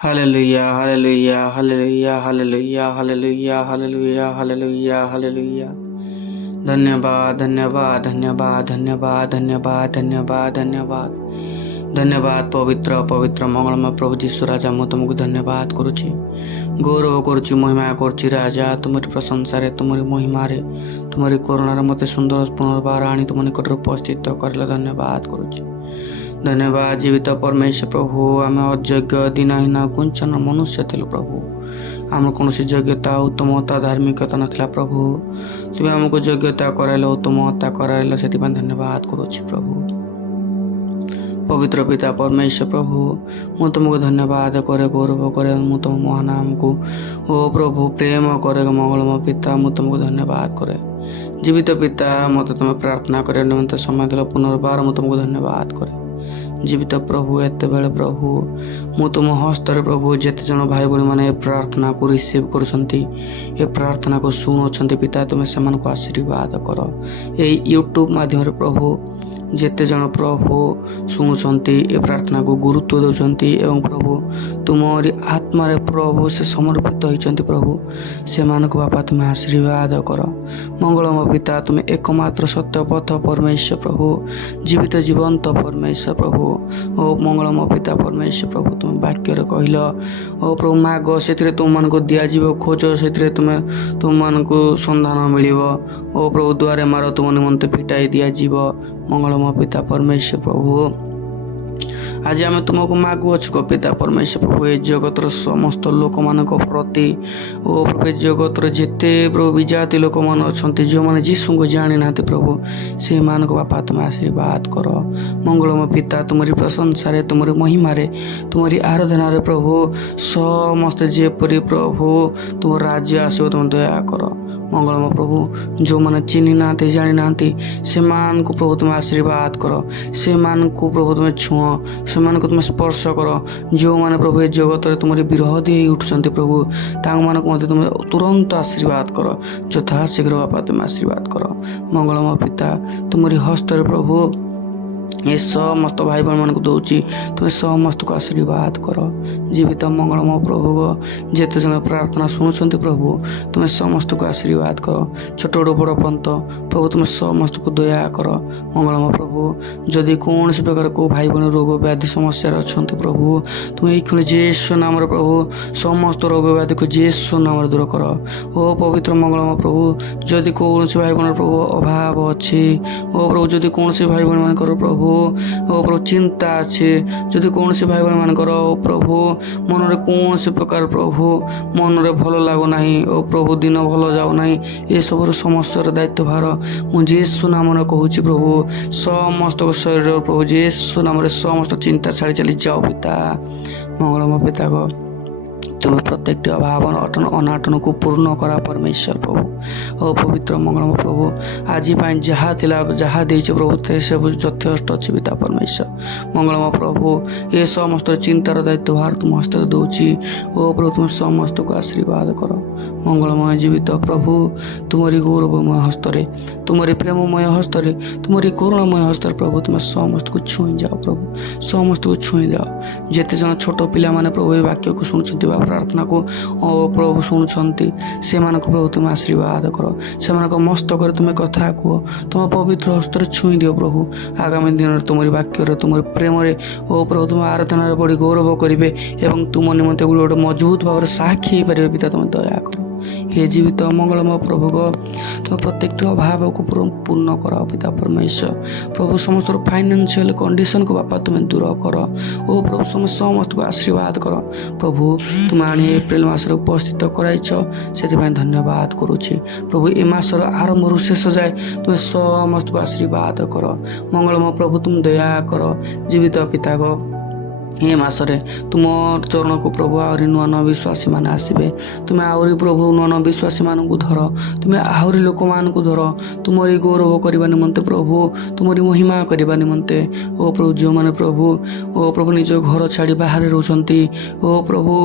Hallelujah hallelujah hallelujah hallelujah hallelujah hallelujah hallelujah hallelujah. धन्यवाद धन्यवाद धन्यवाद धन्यवाद धन्यवाद धन्यवाद धन्यवाद धन्यवाद पवित्र पवित्र मंगलमय प्रभु जीशु राजा मु तुमको धन्यवाद करुछि गौरव करुछि महिमा करुछि राजा तुमरी प्रशंसा तुमरी महिमा तुमरी करुणार मते सुंदर पुनर्बार आनी तुम निकट उपस्थित करले धन्यवाद करुछि। धन्यवाद जीवित परमेश्वर प्रभु आम अयोग्य दिनहीन कुंचन मनुष्य थिलु प्रभु आम कौन योग्यता उत्तमता धार्मिकता नाला प्रभु तुम्हें आमको योग्यता कराइल उत्तमता कराइल से धन्यवाद करुछि प्रभु। पवित्र पिता परमेश्वर प्रभु मु तुमको धन्यवाद करे गौरव करे मु तुम महानाम को ओ प्रभु प्रेम करे मंगलमय पिता मु तुमको धन्यवाद करे जीवित पिता मत तुम प्रार्थना करे निमंत समय दिल पुनर्बार मु तुमको धन्यवाद करे जीवित प्रभु एत बेले प्रभु मु तुम हस्तर प्रभु जेते जन भाई भाई मैंने प्रार्थना को रिसीव कर प्रार्थना को शुणुंट पिता तुम्हें से आशीर्वाद कर यूट्यूब माध्यम प्रभु जेते जन प्रभु शुणुंट ए प्रार्थना को गुरुत्व दौरान एवं प्रभु तुमरी आत्मा प्रभु से समर्पित होती प्रभु से बापा तुम्हें आशीर्वाद कर मंगलमय पिता तुम्हें एकमात्र सत्य पथ परमेश्वर प्रभु जीवित जीवंत परमेश्वर प्रभु ओ मंगलमय पिता परमेश्वर प्रभु तुम वाक्य कहल ओ प्रभु माग से तुम मान दिज्व खोज से तुम संधान मिल ओ प्रभु द्वारे मार तुम निमंत फिटाई दिज्व मंगलमय पिता परमेश्वर प्रभु आज आम तुमको मागुअछु पिता परमेश्वर प्रभु ए जगतर समस्त लोक मान प्रति ओ प्रभु जगतर जिते प्रभु विजाति लोक मान अच्छा जो मैंने जीशु को जानी ना प्रभु से मानक बापा तुम आशीर्वाद कर मंगलमय पिता तुमरी प्रशंसा तुमरी महिमा तुमरी आराधना प्रभु समस्त जेपरी प्रभु तुम राज्य आसो तुम दया कर मंगलमय प्रभु जो मैंने चिन्ह ना जानी ना से प्रभु तुम आशीर्वाद कर से प्रभु तुम छुआ से तुम स्पर्श कर जो मैंने प्रभु ए जगत तुम विरोधी उठुंट प्रभु ताक तुम तुरंत आशीर्वाद कर यथा शीघ्र बापा तुम आशीर्वाद कर मंगलमय पिता तुमरी हस्तर प्रभु ये समस्त भाई बहन मान को दौची तुम्हें समस्त को आशीर्वाद कर जीवित मंगलमय प्रभु जेते जन प्रार्थना शुणुंट प्रभु तुम्हें समस्त को आशीर्वाद कर छोट बड़ पंत प्रभु तुम्हें समस्त को दया कर मंगलमय प्रभु जदि कौन से प्रकार को भाई बहन रोग व्याधि समस्या अच्छा प्रभु तुम्हें ये जेसु नाम प्रभु समस्त रोग व्याधि को जेसु नाम दूर कर ओ पवित्र मंगलमय प्रभु जदि कौन से भाई बहन प्रभु अभाव अच्छी ओ प्रभु जदि कौन से भाई बहन मान प्रभु ओ प्रभु चिंता अच्छे जदि कौन से भाई बहन मान प्रभु मन रे कौन से प्रकार प्रभु मन रे भल लगुना ओ प्रभु दिन भल जाऊना ये सब समस्या दायित्व भार मुझे जेसु नाम कहूँ प्रभु समस्त शरीर प्रभु जेसु नाम समस्त चिंता छाड़ी चली जाओ पिता मंगलमय पिता को तुम्हें प्रत्येक अभाव अनाटन को पूर्ण करा परमेश्वर प्रभु ओ पवित्र मंगलमय प्रभु आज जहाँ थिला जहाँ देछ प्रभु से यथेष्ट अच्छी पिता परमेश्वर मंगलमय प्रभु ये समस्त चिंतार दायित्व भार तुम हस्त दौची ओ प्रभु तुम समस्त को आशीर्वाद कर मंगलमय जीवित प्रभु तुमरी गौरवमय हस्तरे तुमरी प्रेममय हस्तरे तुमरी करुणामय हस्तर प्रभु तुम समस्त को छुई जाओ प्रभु समस्त को छुई जाओ जेते जन छोट पिला माने प्रभु ये वाक्य को शुणुंट प्रार्थना को प्रभु शुणुंट से प्रभु तुम आशीर्वाद कर से मस्तक तुम्हें कथा कह तुम पवित्र हस्तर छुई दियो प्रभु आगामी दिन में तुम वाक्य तुम प्रेम ओ प्रभु तुम आराधना बड़ी गौरव करेंगे एवं तुम निमंत गोटे मजबूत भाव साक्षी हो पारे पिता तुम दया कर हे जीवित मंगलमय प्रभु को तुम प्रत्येक अभाव को पूर्ण कर पिता परमेश्वर प्रभु समस्त फाइनेंशियल कंडीशन को बापा तुम्हें दूर कर ओ प्रभु समस्त को आशीर्वाद कर प्रभु तुम आनी एप्रिल मासर उपस्थित कराइछ से धन्यवाद करुछि प्रभु ए मासर आरंभ शेष जाए तुम्हें समस्त को आशीर्वाद कर मंगलमय प्रभु तुम दया कर जीवित पिता को ये मासरे तुम चरण को प्रभु आहरी नुआ नुआ विश्वासी मान आसबे तुम्हें आहरी प्रभु नुआ नुआ विश्वासी मान को धर तुम्हें आहरी लोक मान को धर तुमरी गौरव करने निमंते प्रभु तुमरी महिमा करने निमंते ओ प्रभु जो मैंने प्रभु ओ प्रभु निज घर छाड़ी बाहर रोचंती ओ प्रभु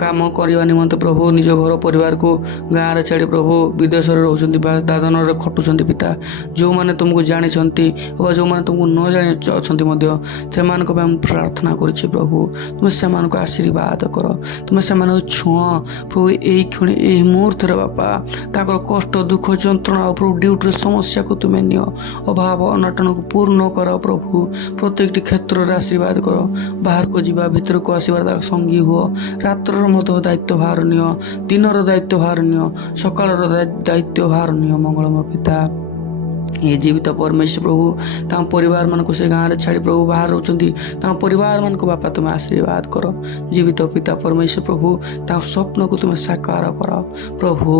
काम करने निमंते प्रभु निज घर परिवार को गाँव छाड़ी प्रभु विदेश में रोचंती दादन खटुंट पिता जो मैंने तुमको जानी जो मैंने तुमको न जानी अच्छा से प्रार्थना कर ଅଛି ପ୍ରଭୁ ତୁମେ ସେମାନଙ୍କୁ ଆଶୀର୍ବାଦ କର, ତୁମେ ସେମାନଙ୍କୁ ଛୁଅଁ ପ୍ରଭୁ ଏଇ କ୍ଷଣି ଏହି ମୁହୂର୍ତ୍ତରେ ବାପା ତାଙ୍କର କଷ୍ଟ ଦୁଃଖ ଯନ୍ତ୍ରଣା ପ୍ରଭୁ ଡ୍ୟୁଟିର ସମସ୍ୟାକୁ ତୁମେ ନିଅ, ଅଭାବ ଅନଟନକୁ ପୂର୍ଣ୍ଣ କର ପ୍ରଭୁ, ପ୍ରତ୍ୟେକଟି କ୍ଷେତ୍ରରେ ଆଶୀର୍ବାଦ କର, ବାହାରକୁ ଯିବା ଭିତରକୁ ଆସିବାର ତାଙ୍କ ସଙ୍ଗୀ ହୁଅ, ରାତ୍ରର ମଧ୍ୟ ଦାୟିତ୍ୱ ଭାର ନିଅ, ଦିନର ଦାୟିତ୍ୱ ଭାର ନିଅ, ସକାଳର ଦାୟିତ୍ୱ ଭାର ନିଅ ମଙ୍ଗଳମୟ ପିତା। ଏ ଜୀବିତ ପରମେଶ୍ୱର ପ୍ରଭୁ ତାଙ୍କ ପରିବାରମାନଙ୍କୁ ସେ ଗାଁରେ ଛାଡ଼ି ପ୍ରଭୁ ବାହାରେ ରହୁଛନ୍ତି, ତାଙ୍କ ପରିବାରମାନଙ୍କୁ ବାପା ତୁମେ ଆଶୀର୍ବାଦ କର। ଜୀବିତ ପିତା ପରମେଶ୍ୱର ପ୍ରଭୁ ତାଙ୍କ ସ୍ୱପ୍ନକୁ ତୁମେ ସାକାର କର ପ୍ରଭୁ,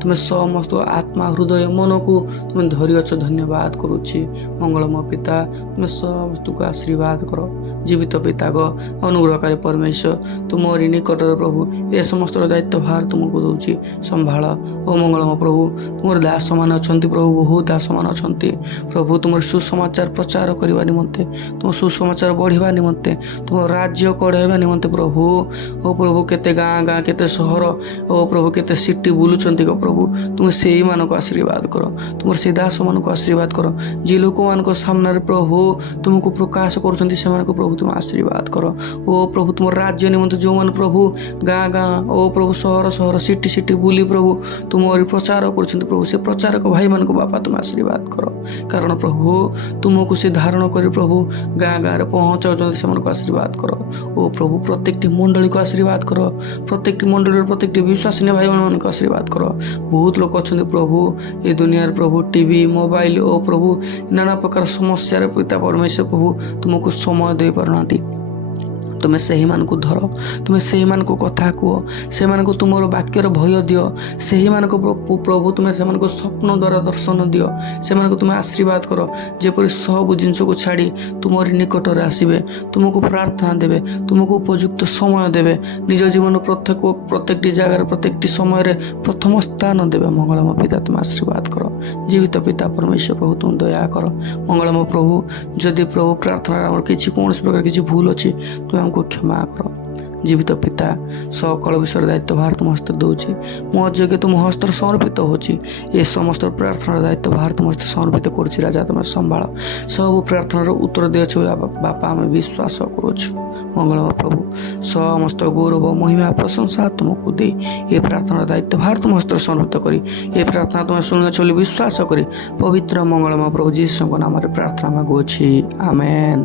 ତୁମେ ସମସ୍ତ ଆତ୍ମା ହୃଦୟ ମନକୁ ତୁମେ ଧରିଅଛ, ଧନ୍ୟବାଦ କରୁଛି ମଙ୍ଗଳମୟ ପିତା, ତୁମେ ସମସ୍ତଙ୍କୁ ଆଶୀର୍ବାଦ କର। ଜୀବିତ ପିତାଙ୍କ ଅନୁଗ୍ରହକାରୀ ପରମେଶ୍ୱର ତୁମରି ନିକଟରେ ପ୍ରଭୁ ଏ ସମସ୍ତର ଦାୟିତ୍ୱ ଭାର ତୁମକୁ ଦେଉଛି, ସମ୍ଭାଳ ଓ ମଙ୍ଗଳମୟ ପ୍ରଭୁ ତୁମର ଦାସମାନେ ଅଛନ୍ତି ପ୍ରଭୁ, ବହୁତ ଦାସମାନେ ଅଛନ୍ତି ପ୍ରଭୁ ତୁମର ସୁସମାଚାର ପ୍ରଚାର କରିବା ନିମନ୍ତେ, ତୁମ ସୁସମାଚାର ବଢ଼ିବା ନିମନ୍ତେ, ତୁମ ରାଜ୍ୟ କଢ଼ାଇବା ନିମନ୍ତେ ପ୍ରଭୁ ଓ ପ୍ରଭୁ କେତେ ଗାଁ ଗାଁ କେତେ ସହର ଓ ପ୍ରଭୁ କେତେ ସିଟି ବୁଲୁଛନ୍ତି ଗୋ ପ୍ରଭୁ, ତୁମେ ସେଇମାନଙ୍କୁ ଆଶୀର୍ବାଦ କର, ତୁମର ସେଇ ଦାସମାନଙ୍କୁ ଆଶୀର୍ବାଦ କର, ଯେ ଲୋକମାନଙ୍କ ସାମ୍ନାରେ ପ୍ରଭୁ ତୁମକୁ ପ୍ରକାଶ କରୁଛନ୍ତି ସେମାନଙ୍କୁ ପ୍ରଭୁ ତୁମେ ଆଶୀର୍ବାଦ କର। ଓ ପ୍ରଭୁ ତୁମର ରାଜ୍ୟ ନିମନ୍ତେ ଯେଉଁମାନେ ପ୍ରଭୁ ଗାଁ ଗାଁ ଓ ପ୍ରଭୁ ସହର ସହର ସିଟି ସିଟି ବୁଲି ପ୍ରଭୁ ତୁମରି ପ୍ରଚାର କରୁଛନ୍ତି ପ୍ରଭୁ, ସେ ପ୍ରଚାରକ ଭାଇମାନଙ୍କୁ ବାପା ତୁମେ ଆଶୀର୍ବାଦ କର, କାରଣ ପ୍ରଭୁ ତୁମକୁ ସେ ଧାରଣ କରି ପ୍ରଭୁ ଗାଁ ଗାଁରେ ପହଞ୍ଚାଉଛନ୍ତି, ସେମାନଙ୍କୁ ଆଶୀର୍ବାଦ କର। ଓ ପ୍ରଭୁ ପ୍ରତ୍ୟେକଟି ମଣ୍ଡଳୀକୁ ଆଶୀର୍ବାଦ କର, ପ୍ରତ୍ୟେକଟି ମଣ୍ଡଳୀର ପ୍ରତ୍ୟେକଟି ବିଶ୍ୱାସିନୀ ଭାଇମାନଙ୍କୁ ଆଶୀର୍ବାଦ କର। ବହୁତ ଲୋକ ଅଛନ୍ତି ପ୍ରଭୁ ଏ ଦୁନିଆରେ ପ୍ରଭୁ ଟିଭି ମୋବାଇଲ ଓ ପ୍ରଭୁ ନାନା ପ୍ରକାର ସମସ୍ୟାରେ ପିତା ପରମେଶ୍ୱର ପ୍ରଭୁ ତୁମକୁ ସମୟ ଦେଇପାରୁନାହାନ୍ତି, ତୁମେ ସେହିମାନଙ୍କୁ ଧର, ତୁମେ ସେହିମାନଙ୍କୁ କଥା କୁହ, ସେମାନଙ୍କୁ ତୁମର ବାକ୍ୟର ଭୟ ଦିଅ, ସେହିମାନଙ୍କୁ ପ୍ରଭୁ ତୁମେ ସେମାନଙ୍କୁ ସ୍ୱପ୍ନ ଦ୍ୱାରା ଦର୍ଶନ ଦିଅ, ସେମାନଙ୍କୁ ତୁମେ ଆଶୀର୍ବାଦ କର, ଯେପରି ସବୁ ଜିନିଷକୁ ଛାଡ଼ି ତୁମରି ନିକଟରେ ଆସିବେ, ତୁମକୁ ପ୍ରାର୍ଥନା ଦେବେ, ତୁମକୁ ଉପଯୁକ୍ତ ସମୟ ଦେବେ, ନିଜ ଜୀବନ ପ୍ରତ୍ୟେକଟି ଜାଗାରେ ପ୍ରତ୍ୟେକଟି ସମୟରେ ପ୍ରଥମ ସ୍ଥାନ ଦେବେ। ମଙ୍ଗଳମୟ ପିତା ତୁମେ ଆଶୀର୍ବାଦ କର। ଜୀବିତ ପିତା ପରମେଶ୍ୱର ପ୍ରଭୁ ତୁମେ ଦୟା କର। ମଙ୍ଗଳମୟ ପ୍ରଭୁ ଯଦି ପ୍ରଭୁ ପ୍ରାର୍ଥନାରେ ଆମର କୌଣସି ପ୍ରକାର କିଛି ଭୁଲ ଅଛି ତୁମେ ଆମକୁ କ୍ଷମା କର। ଜୀବିତ ପିତା ସକଳ ବିଷୟରେ ଦାୟିତ୍ୱ ଭାର ତୁମ ହସ୍ତରେ ଦେଉଛି, ମୋ ଅଯୋଗ୍ୟ ତୁମ ହସ୍ତରେ ସମର୍ପିତ ହେଉଛି, ଏ ସମସ୍ତ ପ୍ରାର୍ଥନାର ଦାୟିତ୍ୱ ଭାର ତୁମ ହସ୍ତରେ ସମର୍ପିତ କରୁଛି। ରାଜା ତୁମେ ସମ୍ଭାଳ, ସବୁ ପ୍ରାର୍ଥନାର ଉତ୍ତର ଦିଅଛୁ ବାପା ଆମେ ବିଶ୍ୱାସ କରୁଛୁ। ମଙ୍ଗଳମୟ ପ୍ରଭୁ ସମସ୍ତ ଗୌରବ ମହିମା ପ୍ରଶଂସା ତୁମକୁ ଦେଇ ଏ ପ୍ରାର୍ଥନାର ଦାୟିତ୍ୱ ଭାର ତୁମ ହସ୍ତରେ ସମର୍ପିତ କରି ଏ ପ୍ରାର୍ଥନା ତୁମେ ଶୁଣିଅଛ ବୋଲି ବିଶ୍ୱାସ କରି ପବିତ୍ର ମଙ୍ଗଳମୟ ପ୍ରଭୁ ଯୀଶୁଙ୍କ ନାମରେ ପ୍ରାର୍ଥନା ମାଗୁଅଛି, ଆମେନ୍।